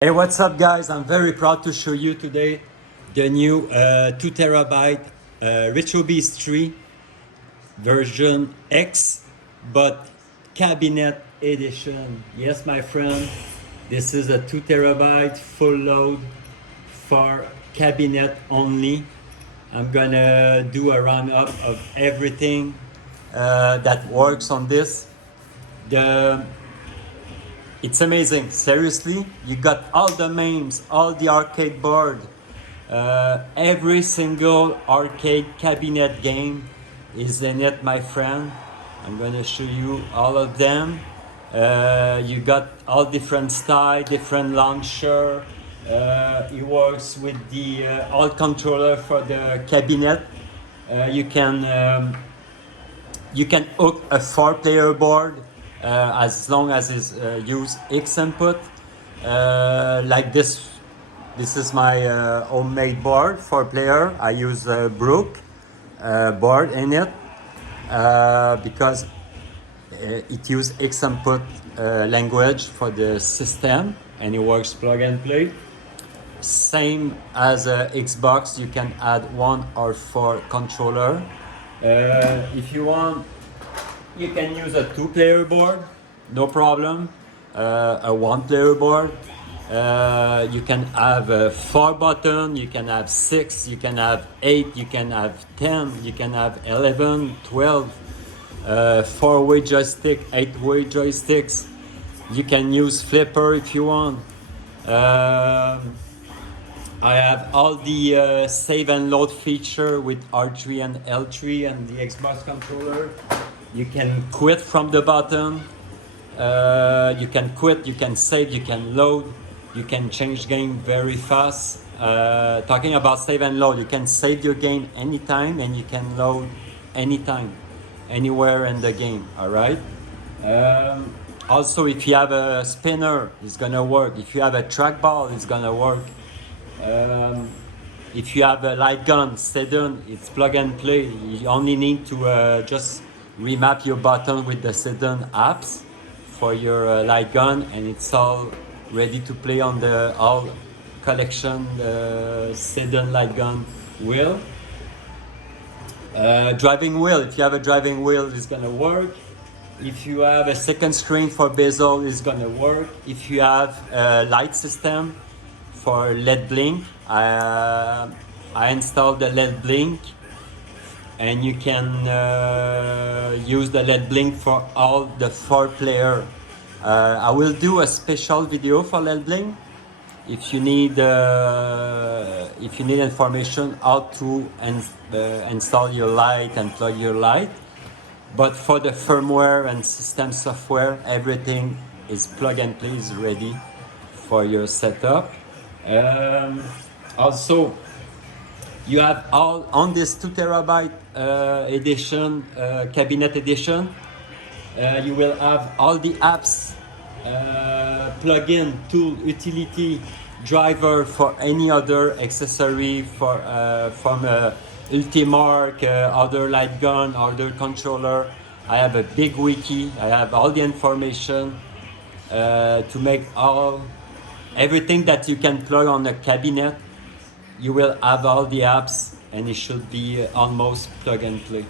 Hey, what's up guys? I'm very proud to show you today the new 2 terabyte RetroBeast 3 version X, but cabinet edition. Yes, my friend, this is a 2 terabyte full load for cabinet only. I'm gonna do a roundup of everything that works on this. It's amazing, seriously. You got all the MAMEs, all the arcade board, every single arcade cabinet game is in it, my friend. I'm gonna show you all of them. You got all different style, different launcher. It works with the alt controller for the cabinet. You can hook a 4-player board as long as it's use X input. Like this is my homemade board, 4-player. I use a Brook board in it because it uses X input language for the system, and it works plug and play. Same as a Xbox, you can add 1 or 4 controller. If you want, you can use a 2-player board, no problem. A 1-player board. You can have a 4 button, you can have 6, you can have 8, you can have 10, you can have 11, 12, 4-way joystick, 8-way joysticks. You can use flipper if you want. I have all the save and load feature with R3 and L3 and the Xbox controller. You can quit from the button. You can quit, you can save, you can load, you can change game very fast. Talking about save and load, you can save your game anytime and you can load anytime, anywhere in the game, all right? Also, if you have a spinner, it's gonna work. If you have a trackball, it's gonna work. If you have a light gun, Sedan, it's plug and play. You only need to just remap your button with the Sedan apps for your light gun, and it's all ready to play on the all collection Sedan light gun wheel. Driving wheel, if you have a driving wheel, it's gonna work. If you have a second screen for bezel, it's gonna work. If you have a light system for LED blink, I installed the LED blink, and you can use the LED blink for all the 4-player. I will do a special video for LED blink if you need information how to install your light and plug your light. But for the firmware and system software, everything is plug and play, is ready for your setup. Also, you have all on this 2 terabyte edition, cabinet edition. You will have all the apps, plugin, tool, utility, driver for any other accessory for from Ultimark, other light gun, other controller. I have a big wiki. I have all the information to make everything that you can plug on a cabinet. You will have all the apps, and it should be almost plug and play.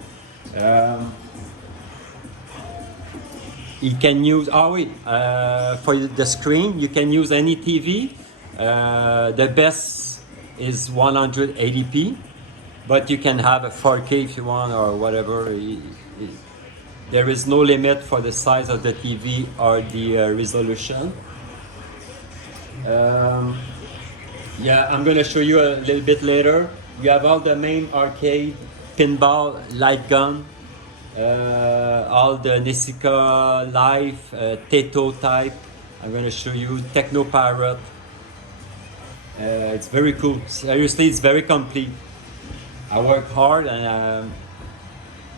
You can use for the screen. You can use any TV. The best is 180p, but you can have a 4K if you want, or whatever. There is no limit for the size of the TV or the resolution. Yeah, I'm gonna show you a little bit later. You have all the main arcade, pinball, light gun, all the Nesica Life, Teto type. I'm gonna show you Techno Parrot. It's very cool. Seriously, it's very complete. I work hard, and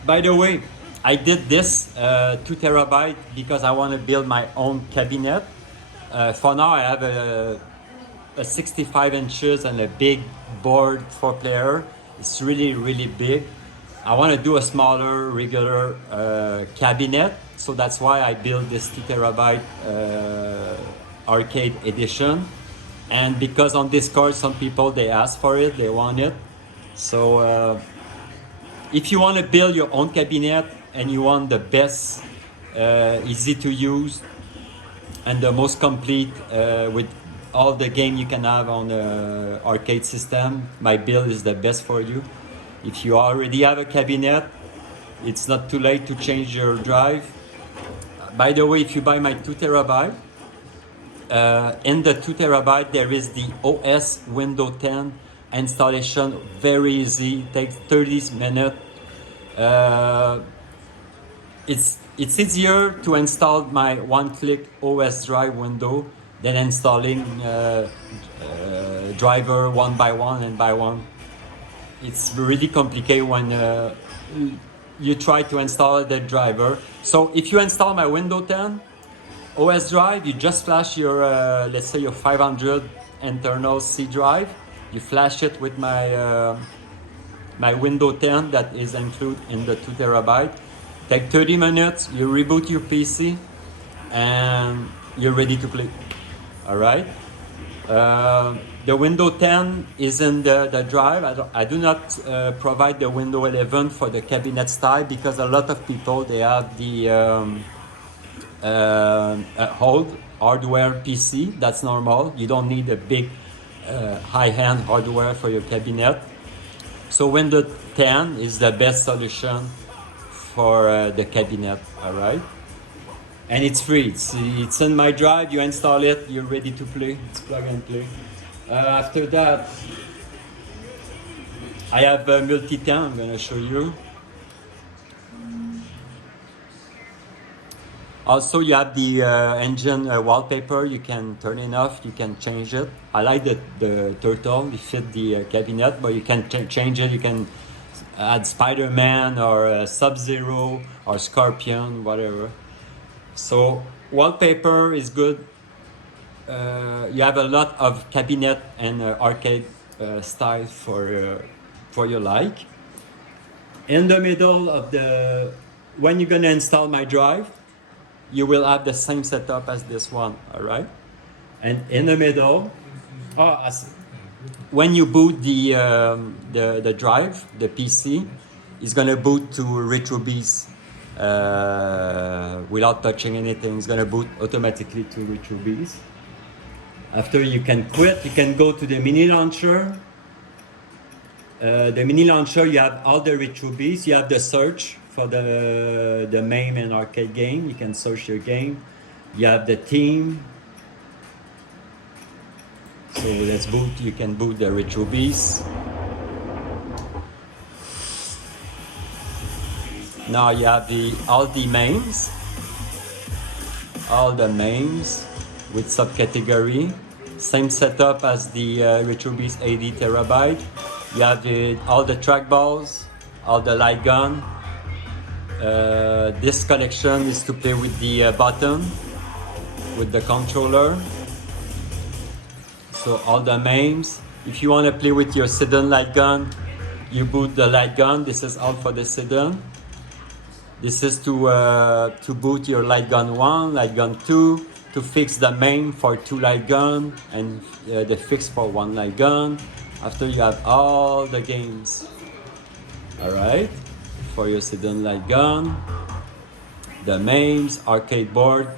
by the way, I did this 2 terabyte because I want to build my own cabinet. For now, I have a 65 inches and a big board 4-player. It's really, really big. I want to do a smaller, regular cabinet, so that's why I built this 2 terabyte arcade edition. And because on Discord some people they ask for it, they want it. So if you want to build your own cabinet and you want the best, easy to use, and the most complete with all the game you can have on the arcade system, my build is the best for you. If you already have a cabinet, it's not too late to change your drive. By the way, if you buy my 2 terabyte, in the 2 terabyte there is the OS Windows 10 installation, very easy, takes 30 minutes. It's easier to install my one-click OS drive window than installing driver one by one and by one. It's really complicated when you try to install the driver. So if you install my Windows 10 OS drive, you just flash your, let's say your 500 internal C drive. You flash it with my my Windows 10 that is included in the 2 terabyte. Take 30 minutes, you reboot your PC, and you're ready to play. All right. The Windows 10 is in the drive. I do not provide the Windows 11 for the cabinet style because a lot of people they have the old hardware PC. That's normal. You don't need a big high-end hardware for your cabinet. So Windows 10 is the best solution for the cabinet. All right. And it's free. It's in my drive. You install it. You're ready to play. It's plug and play. After that, I have a multi-10. I'm gonna show you. Also, you have the engine wallpaper. You can turn it off. You can change it. I like the turtle. It fit the cabinet, but you can change it. You can add Spider-Man or Sub-Zero or Scorpion, whatever. So wallpaper is good. You have a lot of cabinet and arcade style for your like. In the middle of when you're gonna install my drive, you will have the same setup as this one. All right. And in the middle, when you boot the drive, the PC is gonna boot to RetroBeast. Without touching anything, it's gonna boot automatically to RetroBeast. After you can quit, you can go to the mini launcher. The mini launcher, you have all the RetroBeast. You have the search for the MAME and arcade game. You can search your game. You have the theme. So let's boot. You can boot the RetroBeast. Now you have all the MAMEs with subcategory. Same setup as the RetroBeast 80 terabyte. You have all the trackballs, all the light gun. This collection is to play with the button, with the controller. So all the MAMEs. If you want to play with your sedan light gun, you boot the light gun. This is all for the sedan. This is to boot your light gun 1, light gun 2, to fix the MAME for 2 light gun, and the fix for 1 light gun. After you have all the games. All right, for your sedan light gun, the MAMEs, arcade board.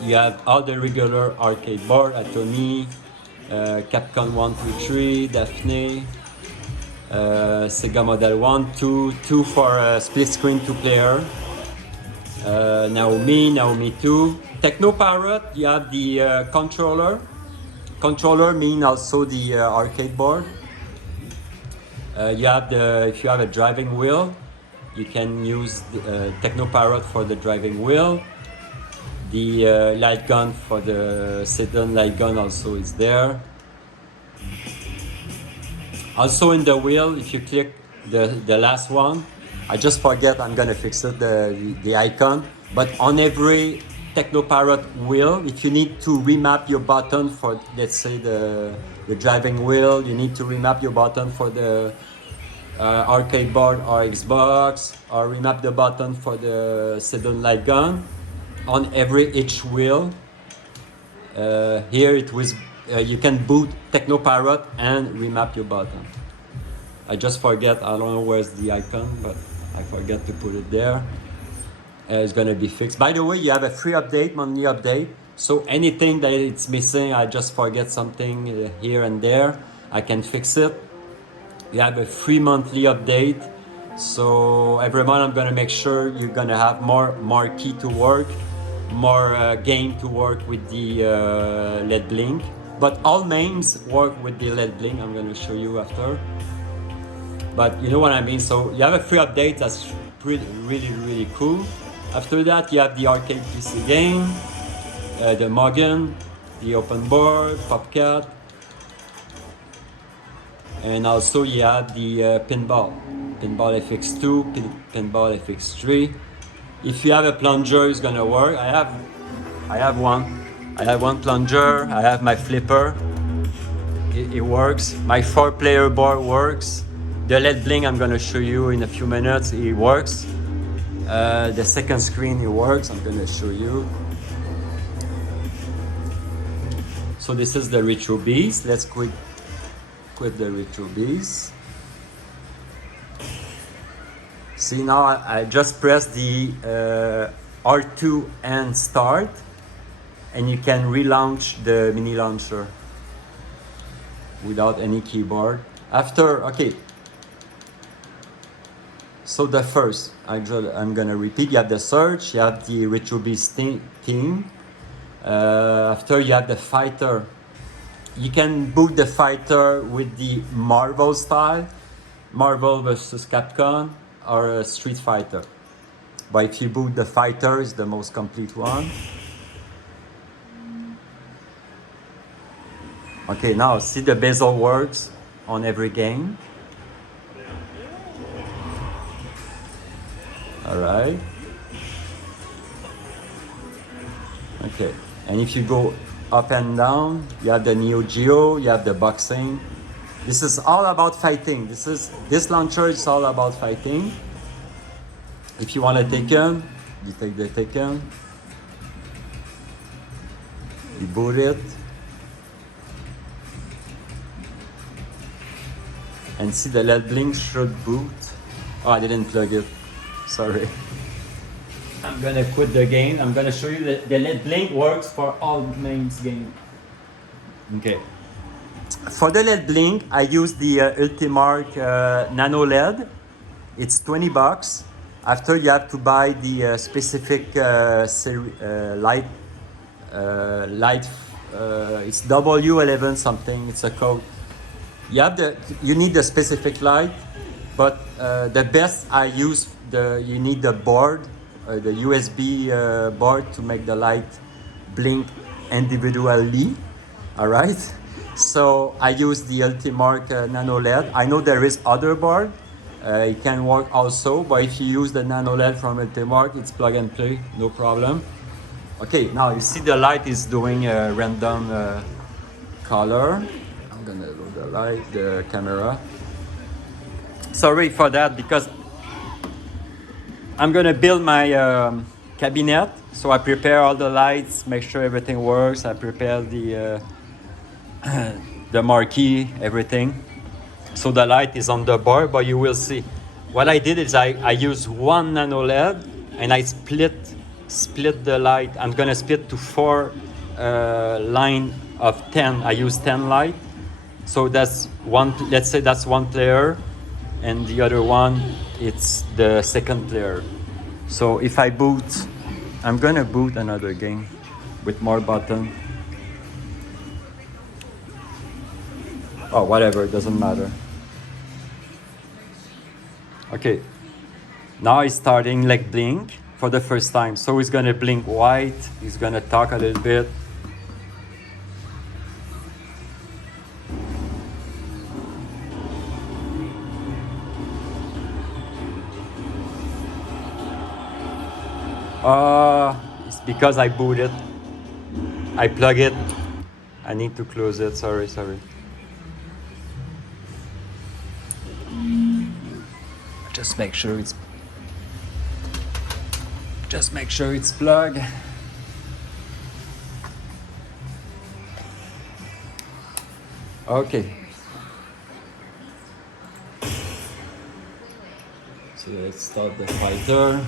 You have all the regular arcade board, Atomy, Capcom 123, Daphne. Sega Model 1, 2 for split screen 2-player. Naomi 2. Techno Parrot, you have the controller. Controller mean also the arcade board. You have if you have a driving wheel, you can use the Techno Parrot for the driving wheel. The light gun for the sedan light gun also is there. Also in the wheel, if you click the last one, I just forget, I'm gonna fix it, the icon. But on every Techno Parrot wheel, if you need to remap your button for, let's say, the driving wheel, you need to remap your button for the arcade board or Xbox, or remap the button for the sedan light gun. On each wheel, here you can boot Technopirate and remap your button. I just forget, I don't know where's the icon, but I forget to put it there. It's gonna be fixed. By the way, you have a free update, monthly update. So anything that it's missing, I just forget something here and there, I can fix it. You have a free monthly update. So every month I'm gonna make sure you're gonna have more key to work, more game to work with the LED blink. But all MAMEs work with the LED blink. I'm gonna show you after. But you know what I mean. So you have a free update. That's really cool. After that, you have the arcade PC game, the Muggin, the open board, Popcat, and also you have the pinball FX2, pinball FX3. If you have a plunger, it's gonna work. I have one plunger. I have my flipper. It works. My 4-player board works. The LED blink I'm gonna show you in a few minutes. It works. The second screen, it works. I'm gonna show you. So this is the RetroBeast. Let's quit the RetroBeast. See, now I just press the R2 and start, and you can relaunch the mini launcher without any keyboard. After, okay. So the first, I'm gonna repeat, you have the search, you have the RetroBeast theme. After you have the fighter. You can boot the fighter with the Marvel style, Marvel versus Capcom, or Street Fighter. But if you boot the fighter, it's the most complete one. Okay, now see the bezel works on every game. All right. Okay, and if you go up and down, you have the Neo Geo, you have the boxing. This is all about fighting. This launcher is all about fighting. If you want a Tekken, you take the Tekken. You boot it. And see the LED blink should boot. Oh, I didn't plug it. Sorry. I'm gonna quit the game. I'm gonna show you that the LED blink works for all MAME's game. Okay. For the LED blink, I use the Ultimark Nano LED. It's $20. After you have to buy the specific light. It's W11 something. It's a code. You need the specific light, but the best I use you need the board, the USB board to make the light blink individually. All right. So I use the Ultimark Nano LED. I know there is other board. It can work also, but if you use the Nano LED from Ultimark, it's plug and play, no problem. Okay, now you see the light is doing a random color. I'm gonna load the light, the camera. Sorry for that, because I'm gonna build my cabinet. So I prepare all the lights, make sure everything works. I prepare the marquee, everything. So the light is on the board, but you will see. What I did is I used one nano LED and I split the light. I'm gonna split to 4 line of 10. I use 10 light. So that's one, let's say that's one player, and the other one, it's the second player. So if I boot, I'm gonna boot another game with more button. Oh, whatever, it doesn't matter. Okay, now it's starting like blink for the first time. So it's gonna blink white, he's gonna talk a little bit. It's because I boot it. I plug it. I need to close it, sorry. Just make sure it's plugged. Okay. So let's start the fighter.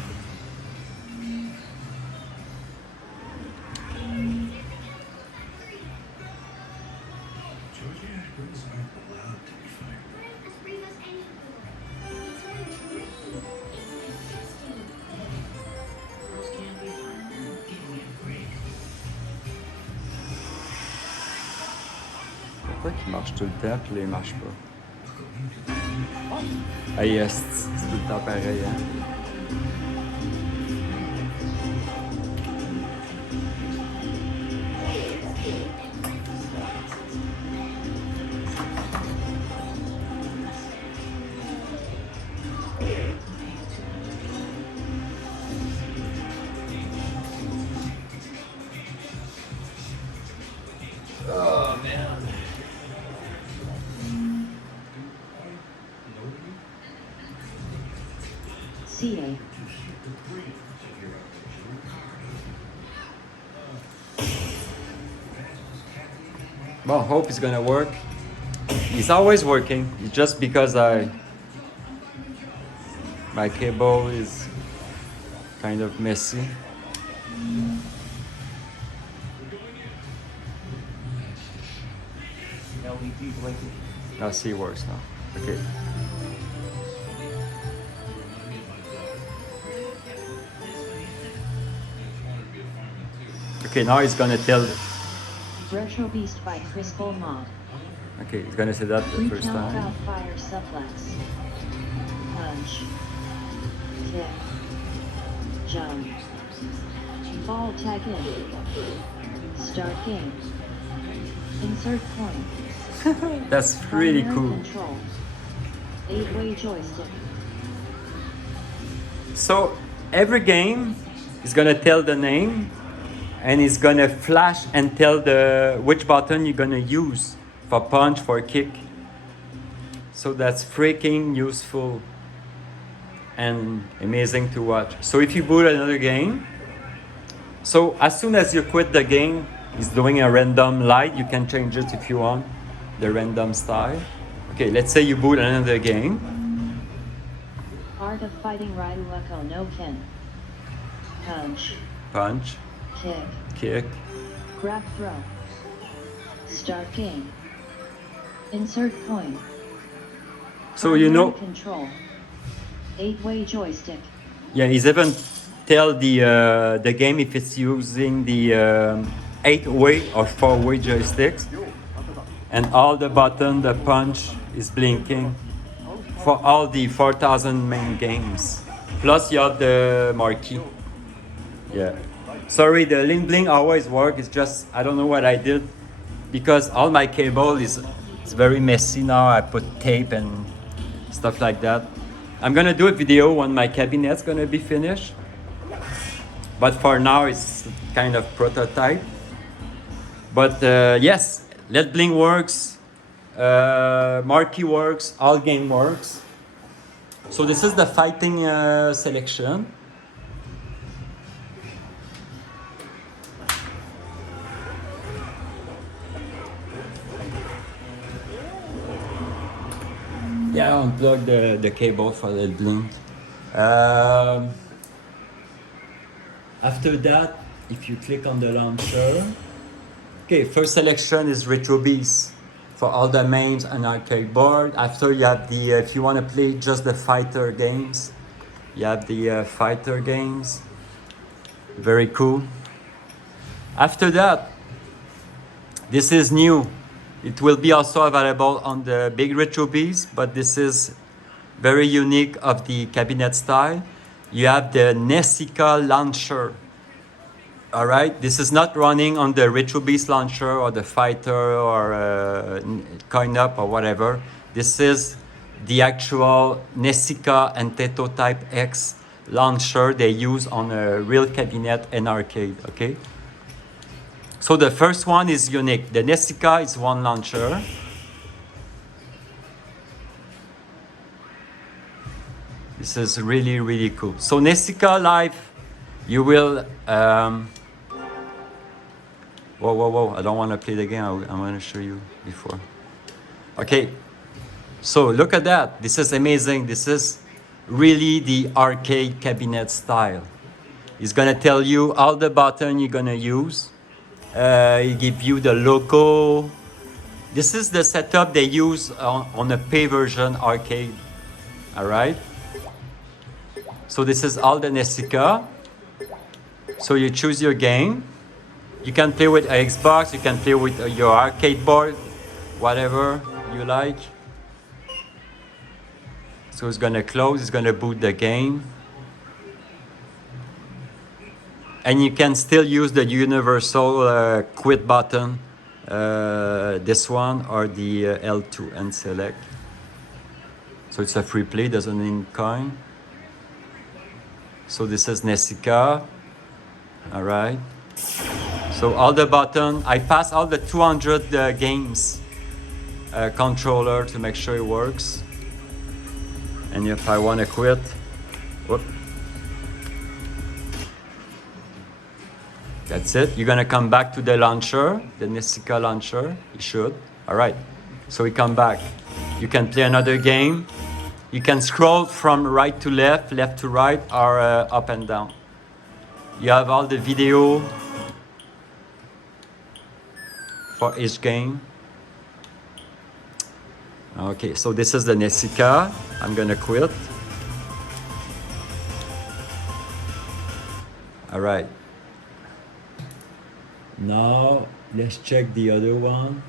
Pourquoi qu'il marche tout le temps puis là il marche pas? Ah yes, c'est tout le temps pareil, hein? Oh man. CA. Well, hope it's gonna work. It's always working. It's just because my cable is kind of messy. LED blinking. Now see it works now. Okay. Okay, now it's gonna tell. RetroBeast by Kriscoolmod. Okay, it's gonna say that the first Recount time. fire suplex. Punch. Kick. Jump. Ball tag in. Start game. Insert coin. That's really Primary cool. Control. 8-way joystick. So every game is gonna tell the name, and it's gonna flash and tell which button you're gonna use for punch, for kick. So that's freaking useful and amazing to watch. So if you boot another game, so as soon as you quit the game, it's doing a random light. You can change it if you want, the random style. Okay, let's say you boot another game. Art of Fighting Ryueko no Ken. Punch. Punch, Kick. kick. Grab throw. Start game. Insert coin. So you know, Primary Control. 8-way joystick. yeah, it's even tell the game if it's using the 8-way or 4-way joysticks, and all the button, the punch is blinking for all the 4,000 main games. Plus you have the marquee. Yeah. Sorry, the link blink always work. It's just I don't know what I did because all my cable it's very messy now. I put tape and stuff like that. I'm gonna do a video when my cabinet's gonna be finished. But for now it's kind of prototype. But yes, LED blink works, marquee works, all game works. So this is the fighting selection. Yeah, unplug the cable for the blink. After that, if you click on the launcher, okay, first selection is RetroBeast for all the MAMEs and arcade board. After you have the, if you want to play just the fighter games, you have the fighter games. Very cool. After that, this is new. It will be also available on the big RetroBeast, but this is very unique of the cabinet style. You have the Nesica launcher. All right, this is not running on the RetroBeast launcher or the fighter or coin up or whatever. This is the actual Nesica and Teto Type X launcher they use on a real cabinet and arcade. Okay. So the first one is unique. The Nesica is one launcher. This is really, really cool. So Nesica Live, you will, whoa, I don't want to play the game. I want to show you before. Okay, so look at that. This is amazing. This is really the arcade cabinet style. It's gonna tell you all the button you're gonna use. It give you the logo. This is the setup they use on a pay version arcade. All right. So this is all the Nesica. So you choose your game. You can play with an Xbox. You can play with your arcade board, whatever you like. So it's gonna close. It's gonna boot the game. And you can still use the universal quit button, this one or the L2 and select. So it's a free play, doesn't need coin. So this is Nesica. All right. So all the button, I pass all the 200 games controller to make sure it works. And if I want to quit, whoop. That's it. You're gonna come back to the launcher, the Nesica launcher. You should. All right. So we come back. You can play another game. You can scroll from right to left, left to right, or up and down. You have all the video for each game. Okay, so this is the Nesica. I'm gonna quit. All right. Now let's check the other one.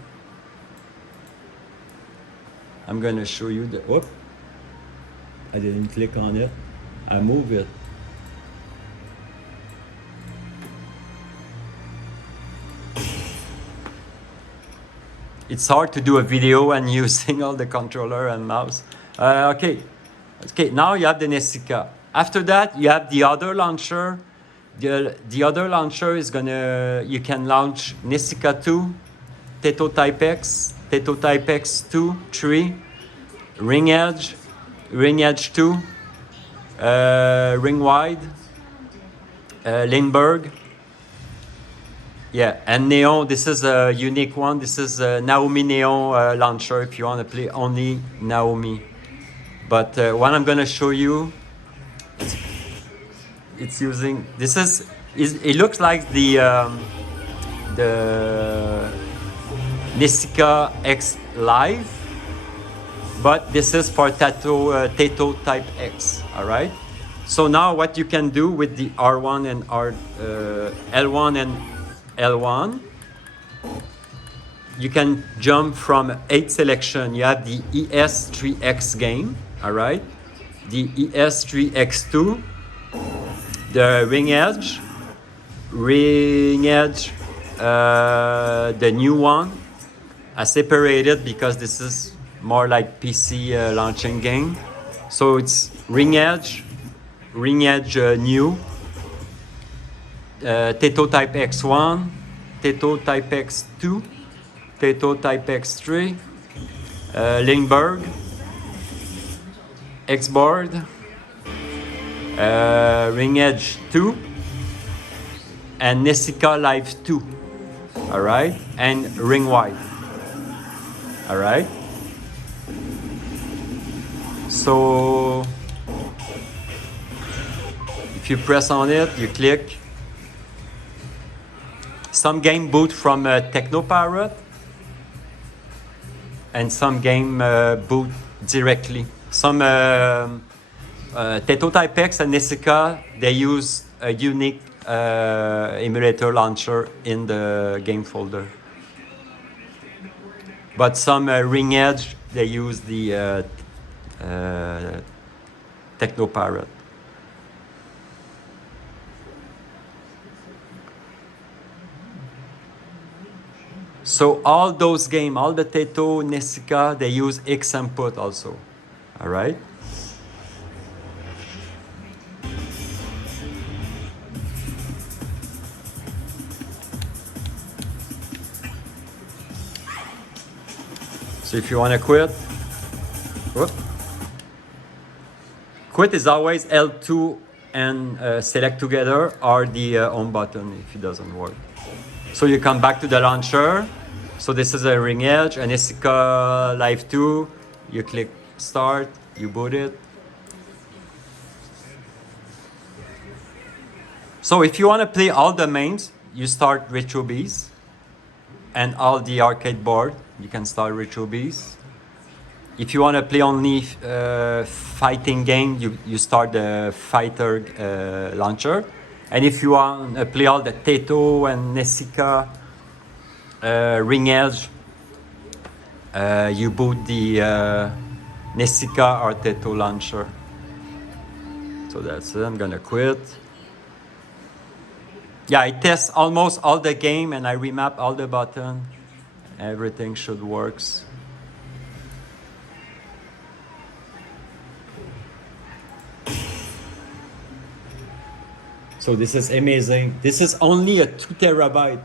I'm gonna show you the. Whoop! I didn't click on it. I move it. It's hard to do a video and using all the controller and mouse. Okay, now you have the Nesica. After that, you have the other launcher. The other launcher is gonna, you can launch Nesica 2, Taito Type X, Taito Type X 2, 3, Ring Edge 2, Ring Wide, Lindbergh. Yeah, and Neon, this is a unique one. This is a Naomi Neon launcher if you want to play only Naomi. But what I'm going to show you, it's using, this is it looks like the Nesica X Live, but this is for Taito Type X, all right? So now what you can do with the R1 and L1 and L1, you can jump from 8 selection. You have the ES3X game, all right? The ES3X2, the Ring Edge, the new one. I separated because this is more like PC launching game. So it's Ring Edge new, Taito Type X1, Taito Type X2, Taito Type X3, Lindbergh, X-Board, Ring Edge 2, and Nesica Live 2, all right, and Ring Wide, all right. So if you press on it, you click. Some game boot from Technoparrot, and some game boot directly. Some Taito Type X and Nesica, they use a unique emulator launcher in the game folder. But some Ring Edge, they use the Technoparrot. So all those games, all the Taito, Nesica, they use X input also, all right? So if you want to quit, whoop. Quit is always L2 and select together, or the home button if it doesn't work. So you come back to the launcher, So this is a ring edge, a Nesica Live 2. You click start, you boot it. So if you want to play all the MAMEs, you start RetroBeast. And all the arcade board, you can start RetroBeast. If you want to play only fighting game, you start the fighter launcher. And if you want to play all the Teto and Nesica ring edge, you boot the Nesica or Teto launcher. So that's it, I'm gonna quit. Yeah, I test almost all the game and I remap all the button. Everything should works. So this is amazing. This is only a 2 terabyte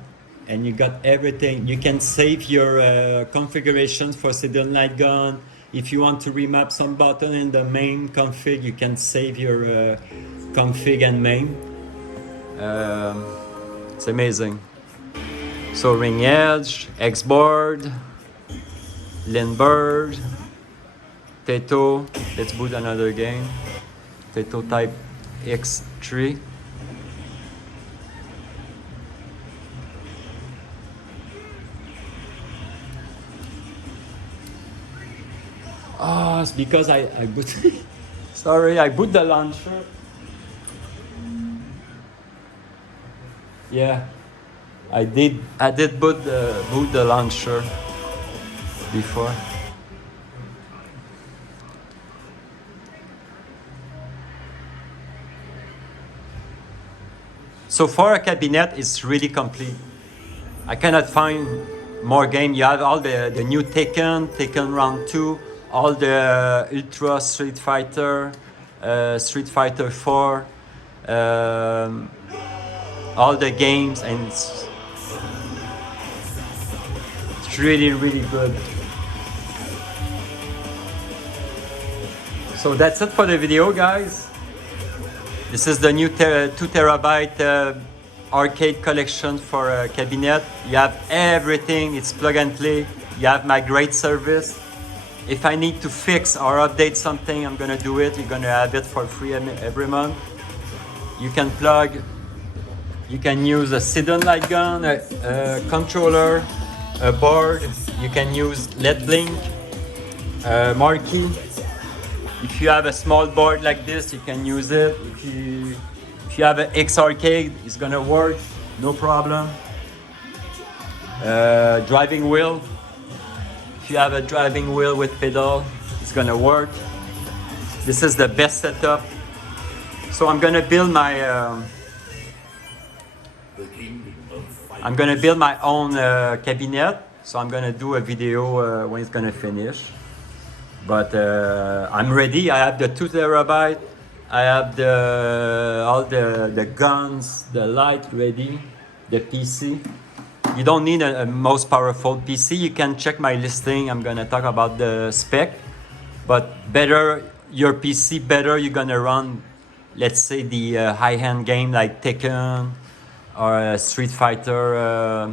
and you got everything. You can save your configurations for Sidon Light Gun. If you want to remap some button in the main config, you can save your config and main. It's amazing. So ring edge, X board, Lindbergh, Teto. Let's boot another game. Teto type X3. Oh, it's because I boot. Sorry, I boot the launcher. Yeah, I did boot the launcher before. So for a cabinet, it's really complete. I cannot find more game. You have all the new Tekken Round 2, all the Ultra Street Fighter, Street Fighter 4, all the games, and it's really good. So that's it for the video, guys. This is the new 2 terabyte arcade collection for a cabinet. You have everything, it's plug and play. You have my great service. If I need to fix or update something, I'm gonna do it. You're gonna have it for free every month. You can plug, you can use a Sidon light gun, a controller, a board. You can use LED blink, marquee. If you have a small board like this, you can use it. If you have an X arcade, it's gonna work, no problem. Driving wheel. If you have a driving wheel with pedal, it's gonna work. This is the best setup. So I'm gonna build my own cabinet. So I'm gonna do a video when it's gonna finish. But I'm ready. I have the 2 terabyte. I have all the guns, the light ready, the PC. You don't need a most powerful PC. You can check my listing. I'm gonna talk about the spec. But better your PC, better you're gonna run, let's say, the high-end game like Tekken or Street Fighter.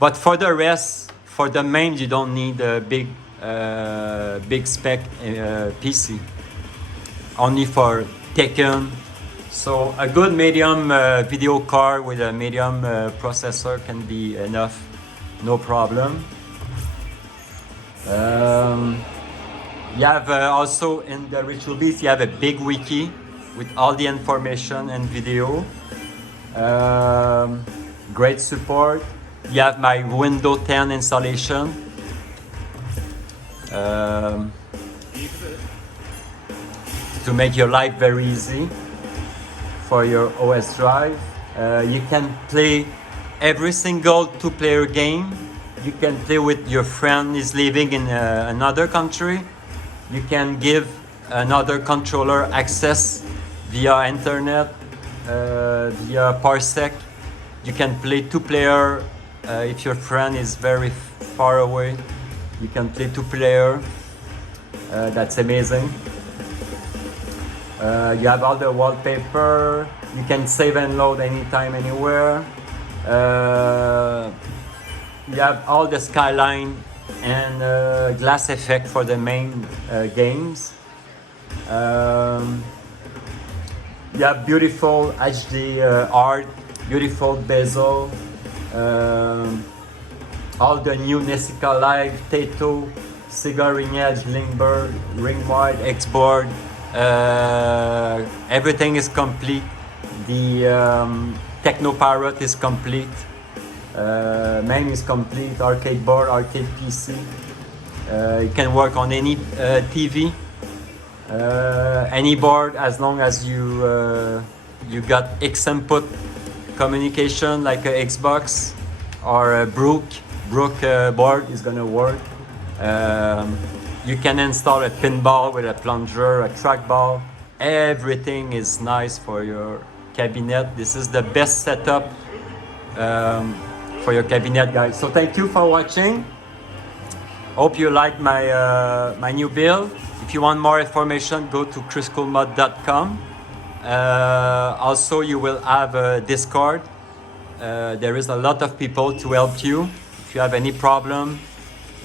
But for the rest, for the main, you don't need a big spec PC. Only for Tekken. So a good medium video card with a medium processor can be enough, no problem. You have also in the RetroBeast, you have a big wiki with all the information and video. Great support. You have my Windows 10 installation. To make your life very easy for your OS drive. You can play every single 2-player game. You can play with your friend is living in another country. You can give another controller access via internet, via Parsec. You can play 2-player if your friend is very far away. You can play 2-player. That's amazing. You have all the wallpaper. You can save and load anytime, anywhere. you have all the skyline and glass effect for the main games. You have beautiful HD art, beautiful bezel, all the new Nesica Live, Tato, Cigar Ring Edge, Lindbergh, Ring Wide, X-Board, everything is complete. The Techno Parrot is complete. MAME is complete, arcade board, arcade PC. It can work on any TV, any board, as long as you got X input communication like a Xbox or a Brook board is gonna work. You can install a pinball with a plunger, a trackball. Everything is nice for your cabinet. This is the best setup for your cabinet, guys. So thank you for watching. Hope you like my my new build. If you want more information, go to Kriscoolmod.com. Also, you will have a Discord. There is a lot of people to help you. If you have any problem,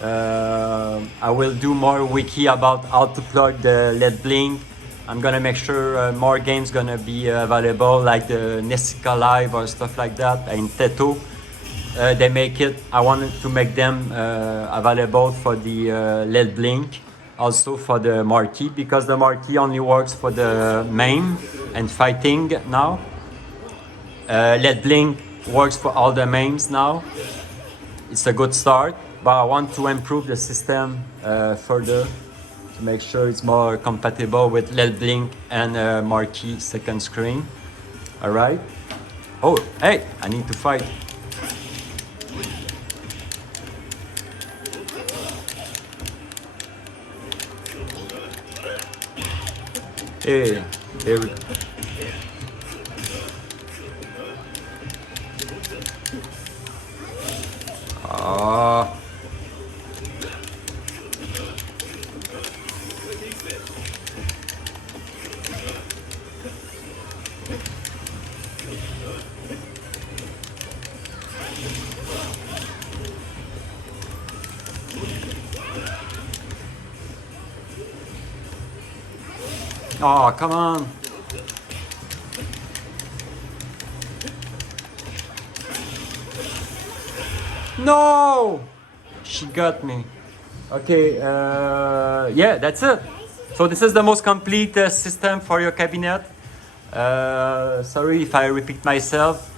I will do more wiki about how to plug the LED blink. I'm gonna make sure more games gonna be available, like the Nesica Live or stuff like that. In Tato, they make it. I wanted to make them available for the LED blink, also for the marquee, because the marquee only works for the MAME and fighting now. LED blink works for all the MAMEs now. It's a good start, but I want to improve the system further to make sure it's more compatible with LED blink and marquee second screen. All right. Oh, hey, I need to fight. Hey, there we go. Oh, come on. No! She got me. Okay, yeah, that's it. So this is the most complete system for your cabinet. Sorry if I repeat myself.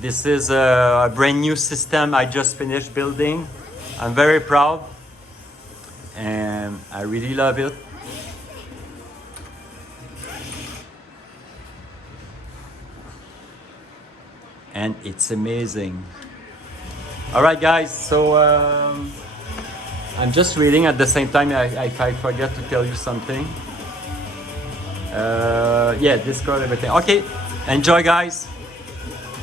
This is a brand new system I just finished building. I'm very proud and I really love it. And it's amazing. All right, guys, so I'm just reading at the same time. I forget to tell you something. Yeah, Discord, everything. Okay, enjoy, guys,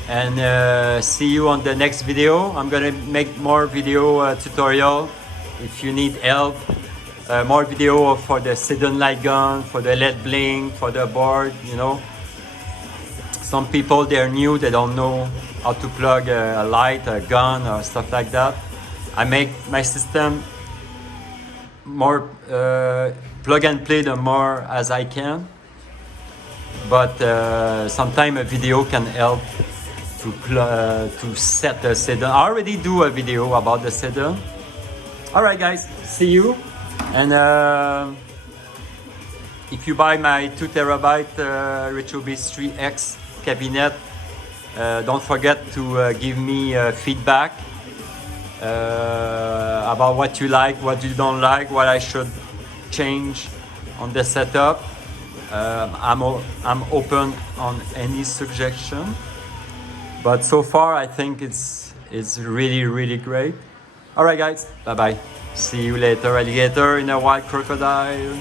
and see you on the next video. I'm gonna make more video tutorial if you need help. More video for the hidden light gun, for the LED blink, for the board, you know. Some people, they're new, they don't know how to plug a light, a gun, or stuff like that. I make my system more plug and play the more as I can. But sometimes a video can help to set the sedan. I already do a video about the sedan. All right, guys, see you. And if you buy my 2 TB RetroBeast 3X cabinet, don't forget to give me feedback about what you like, what you don't like, what I should change on the setup. I'm open on any suggestion, but so far I think it's really great. All right, guys, bye bye. See you later, alligator in a white crocodile.